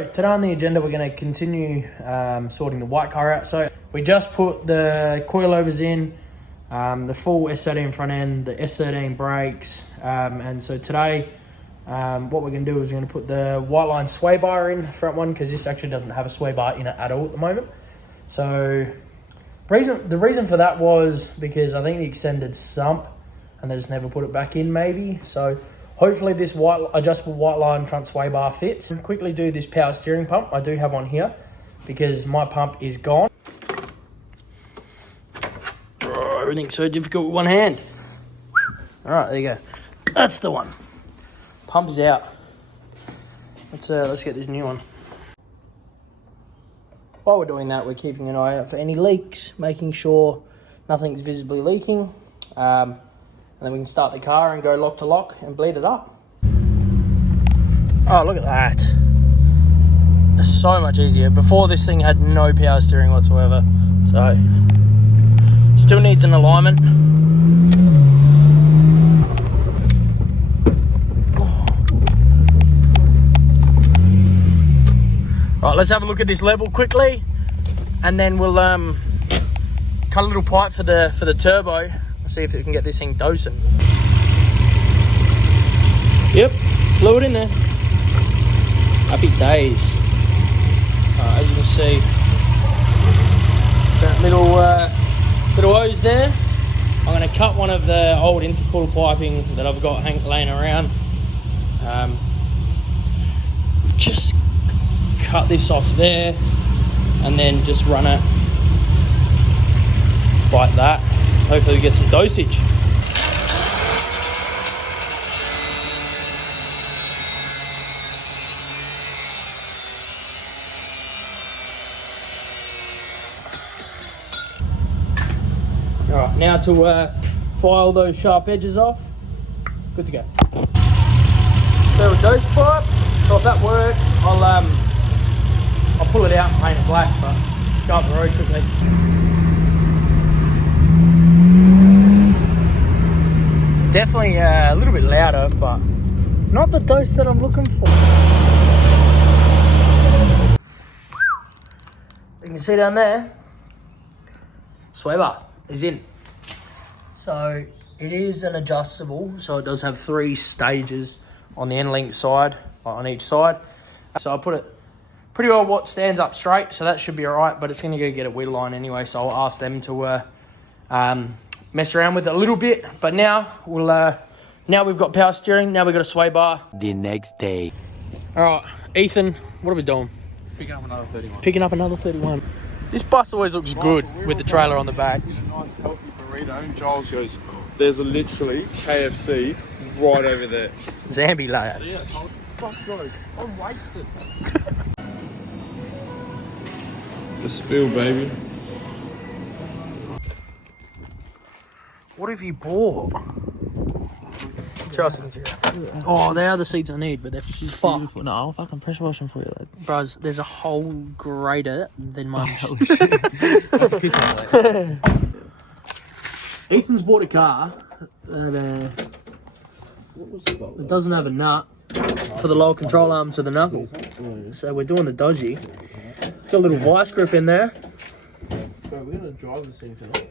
So today on the agenda, we're going to continue sorting the white car out. So we just put the coilovers in, the full S13 front end, the S13 brakes, and so today what we're going to do is we're going to put the white line sway bar in the front one, because this actually doesn't have a sway bar in it at all at the moment. So the reason for that was because I think the extended sump and they just never put it back in maybe. So hopefully this adjustable white line front sway bar fits. Quickly do this power steering pump. I do have one here because my pump is gone. Oh, everything's so difficult with one hand. All right, there you go. That's the one. Pump is out. Let's get this new one. While we're doing that, we're keeping an eye out for any leaks, making sure nothing's visibly leaking. And then we can start the car and go lock to lock and bleed it up. Oh, look at that. It's so much easier. Before, this thing had no power steering whatsoever. So, still needs an alignment. Right, let's have a look at this level quickly, and then we'll cut a little pipe for the turbo. See if we can get this thing dosing. Yep, fluid in there. Happy days. As you can see, that little hose there. I'm going to cut one of the old intercooler piping that I've got laying around. Just cut this off there, and then just run it like that. Hopefully we get some dosage. All right, now to file those sharp edges off. Good to go. So a dose pipe. So if that works, I'll pull it out and paint it black, but go up the road quickly. Definitely a little bit louder, but not the dose that I'm looking for. You can see down there, sway bar is in. So it is an adjustable, so it does have 3 stages on the end link side, on each side. So I put it pretty well what stands up straight, so that should be all right, but it's going to go get a wheel line anyway, so I'll ask them to mess around with it a little bit. But now now we've got power steering, now we've got a sway bar. The next day. All right, Ethan, what are we doing? Picking up another 31. Picking up another 31. This bus always looks good with the trailer on the back. Nice healthy burrito, and Giles goes, there's literally KFC right over there. Zambi lad. Yeah, fuck no, I'm wasted. The spill, baby. What have you bought? Trust me. Oh, they are the seats I need, but they're fucked. No, I'll fucking pressure wash them for you, lad. Bros, there's a hole greater than mine. Oh, shit. That's a piss on it. Ethan's bought a car that it doesn't have a nut for the lower control arm to the knuckle. So we're doing the dodgy. It's got a little vice grip in there. Bro, we're gonna drive this thing tonight.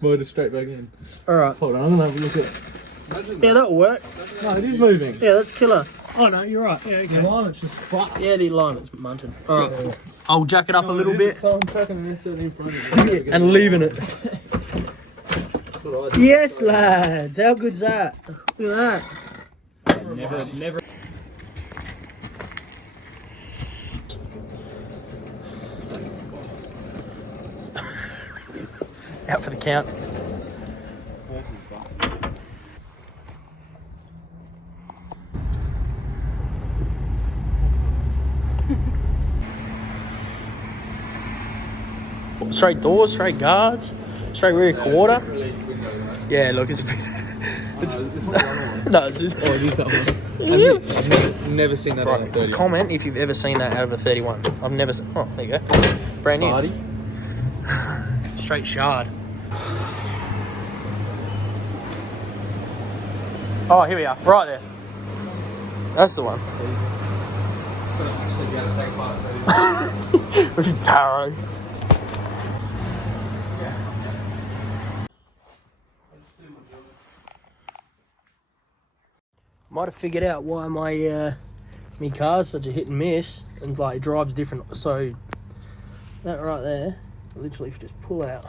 Motor straight back in. Alright. Hold on, I'm gonna have a look at it. Yeah, that'll work. No, it is moving. Yeah, that's killer. Oh no, you're right. Yeah, okay. The alignment's just fucked. Yeah, the alignment's munted. Alright. I'll jack it up a little bit. So I'm tracking an insert in front of you. And leaving it. Yes, lads. How good's that? Look at that. Never. Out for the count. Straight doors, straight guards, straight rear quarter. Yeah, look, it's a bit... No, it's just... Oh, it is that one. I've never seen that on a 30. Comment if you've ever seen that out of a 31. I've never seen... Oh, there you go. Brand new. Party. Straight shard. Oh, here we are. Right there. That's the one. said you had to take part in With Paro. Might have figured out why my car's such a hit and miss, and like it drives different. So that right there, literally if you just pull out.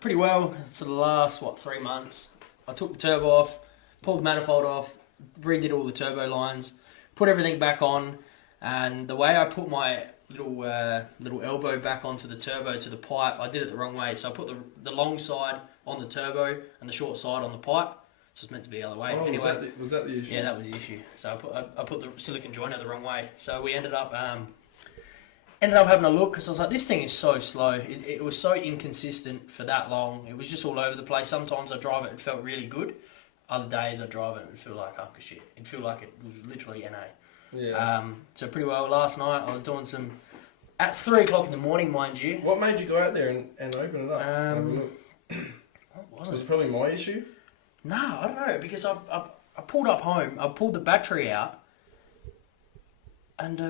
Pretty well for the last 3 months. I took the turbo off, pulled the manifold off, redid all the turbo lines, put everything back on, and the way I put my little elbow back onto the turbo to the pipe, I did it the wrong way. So I put the long side on the turbo and the short side on the pipe. So it's meant to be the other way. Oh, anyway, was that the issue? Yeah, that was the issue. So I put the silicon joiner the wrong way. So we ended up having a look, because I was like, this thing is so slow. It was so inconsistent for that long. It was just all over the place. Sometimes I drive it, it felt really good. Other days I drive it and feel like hunk of shit. It feel like it was literally NA. Yeah. So pretty well last night I was doing some at 3 o'clock in the morning, mind you. What made you go out there and open it up? Have a look. What was Was it? it probably my issue? No, I don't know, because I pulled up home, I pulled the battery out, and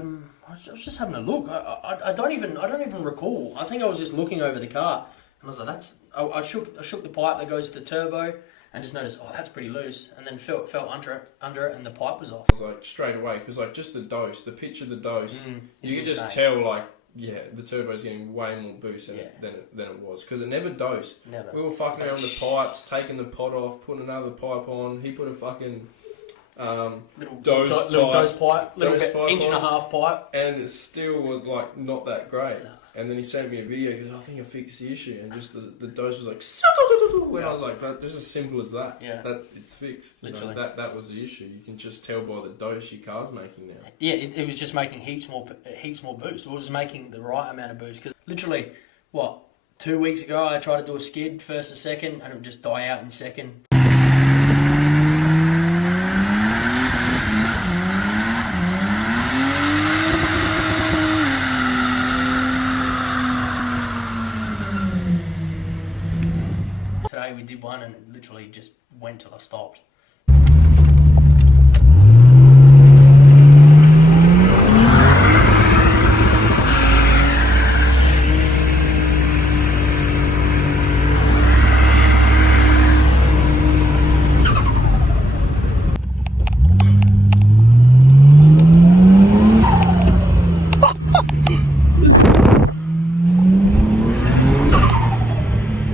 I was just having a look. I don't even recall. I think I was just looking over the car, and I was like, I shook the pipe that goes to the turbo, and just noticed, oh, that's pretty loose, and then felt under it, and the pipe was off. I was like straight away, because like just the dose, the pitch of the dose, you could just insane. tell like, yeah, the turbo's getting way more boost than it was, because it never dosed. Never. We were fucking around the pipes, taking the pot off, putting another pipe on. He put a fucking little dose pipe, little dose pipe inch and a on. half pipe, and it still was like not that great. No. And then he sent me a video because I think I fixed the issue, and just the dose was like, when I was like, that just as simple as that. Yeah. That it's fixed. Literally. That was the issue. You can just tell by the dose your car's making now. Yeah, it was just making heaps more boost. It was making the right amount of boost, because literally, 2 weeks ago I tried to do a skid first or second, and it would just die out in second. Today we did one, and it literally just went till I stopped.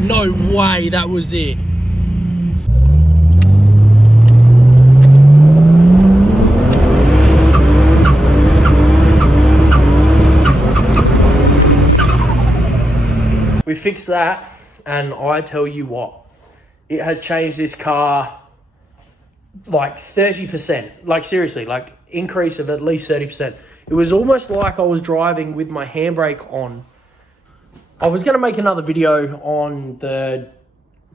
No way, that was it. We fixed that, and I tell you what, it has changed this car like 30%. Like seriously, like increase of at least 30%. It was almost like I was driving with my handbrake on. I was going to make another video on the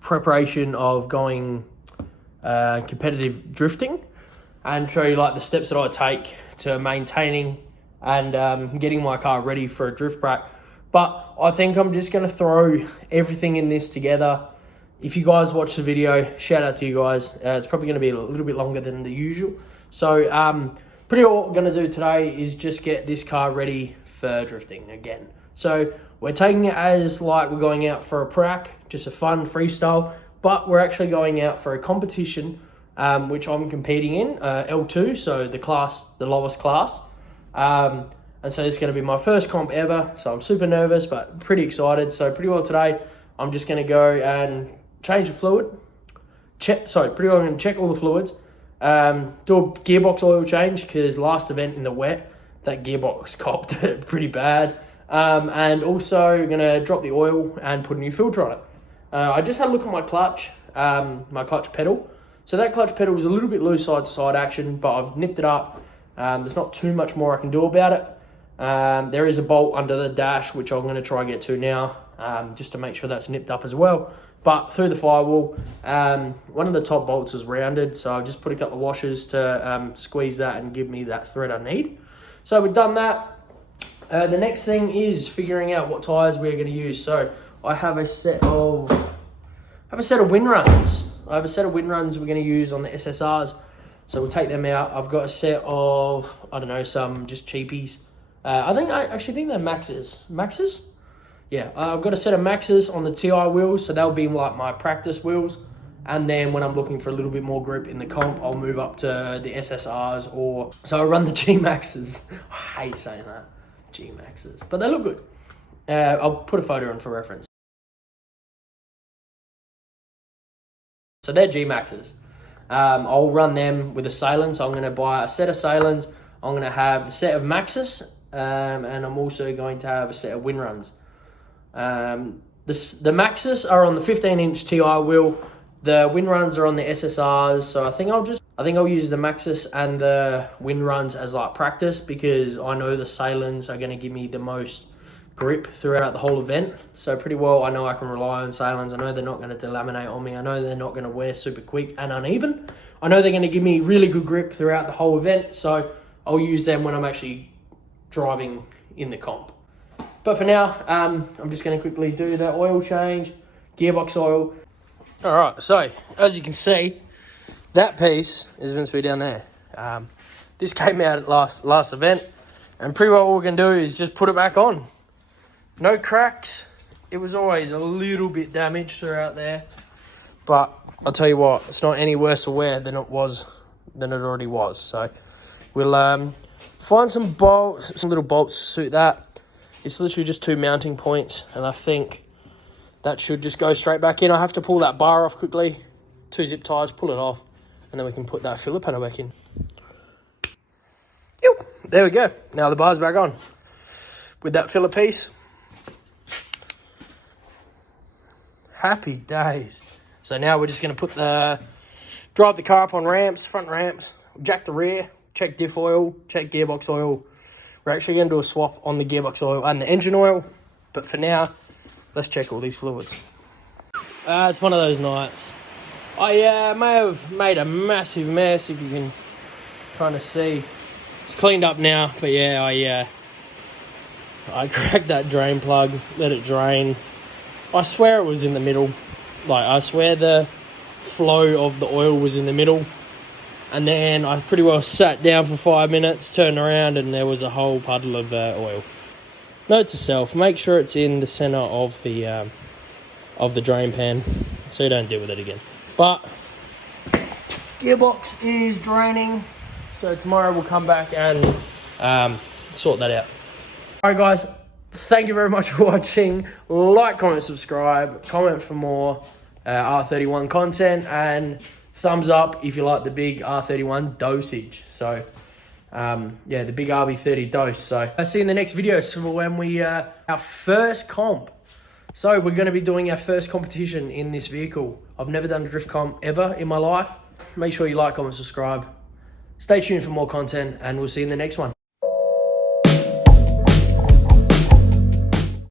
preparation of going competitive drifting, and show you like the steps that I take to maintaining and getting my car ready for a drift track. But I think I'm just going to throw everything in this together. If you guys watch the video, shout out to you guys. It's probably going to be a little bit longer than the usual. So pretty all we're going to do today is just get this car ready for drifting again. So we're taking it as like we're going out for a prac, just a fun freestyle, but we're actually going out for a competition, which I'm competing in, L2, so the lowest class. And so it's going to be my first comp ever, so I'm super nervous, but pretty excited. So pretty well today, I'm just going to go and change the fluid. Pretty well I'm going to check all the fluids, do a gearbox oil change, because last event in the wet, that gearbox copped pretty bad. And also going to drop the oil and put a new filter on it. I just had a look at my clutch pedal. So that clutch pedal was a little bit loose side to side action, but I've nipped it up. There's not too much more I can do about it. There is a bolt under the dash, which I'm going to try and get to now, just to make sure that's nipped up as well. But through the firewall, one of the top bolts is rounded, so I've just put a couple of washers to squeeze that and give me that thread I need. So we've done that. The next thing is figuring out what tyres we're going to use. So I have a set of wind runs. I have a set of wind runs we're going to use on the SSRs. So we'll take them out. I've got a set of, I don't know, some just cheapies. I actually think they're Maxes. Maxes? Yeah, I've got a set of Maxes on the TI wheels, so they'll be like my practice wheels. And then when I'm looking for a little bit more grip in the comp, I'll move up to the SSRs or... So I run the G-Maxes. I hate saying that. G-Maxes. But they look good. I'll put a photo in for reference. So they're G-Maxes. I'll run them with a Salon. So I'm going to buy a set of Salons. I'm going to have a set of Maxes. And I'm also going to have a set of Windruns. The Maxes are on the 15-inch TI wheel. The Windruns are on the SSRs, so I think I'll use the Maxis and the Windruns as like practice, because I know the Salons are going to give me the most grip throughout the whole event. So pretty well I know I can rely on Salons. I know they're not going to delaminate on me. I know they're not going to wear super quick and uneven. I know they're going to give me really good grip throughout the whole event, so I'll use them when I'm actually driving in the comp. But for now, I'm just going to quickly do the oil change, gearbox oil. All right, so as you can see, that piece is meant to be down there. This came out at last event, and pretty well all we can do is just put it back on. No cracks. It was always a little bit damaged throughout there, but I'll tell you what, it's not any worse for wear than it already was. So we'll find some bolts, some little bolts to suit that. It's literally just 2 mounting points, and I think that should just go straight back in. I have to pull that bar off quickly. 2 zip ties, pull it off, and then we can put that filler panel back in. Yep, there we go. Now the bar's back on with that filler piece. Happy days. So now we're just going to drive the car up on ramps, front ramps, jack the rear, check diff oil, check gearbox oil. We're actually going to do a swap on the gearbox oil and the engine oil, but for now, let's check all these fluids. It's one of those nights. I may have made a massive mess, if you can kind of see. It's cleaned up now, but yeah, I cracked that drain plug, let it drain. I swear it was in the middle. Like, I swear the flow of the oil was in the middle. And then I pretty well sat down for 5 minutes, turned around, and there was a whole puddle of oil. Note to self, make sure it's in the center of the drain pan so you don't deal with it again. But gearbox is draining, so tomorrow we'll come back and sort that out. Alright guys, thank you very much for watching. Like, comment, subscribe, comment for more R31 content, and thumbs up if you like the big R31 dosage. So yeah, the big RB30 dose. So I'll see you in the next video for when we our first comp. So we're going to be doing our first competition in this vehicle. I've never done a drift comp ever in my life. Make sure you like, comment, subscribe. Stay tuned for more content, and we'll see you in the next one.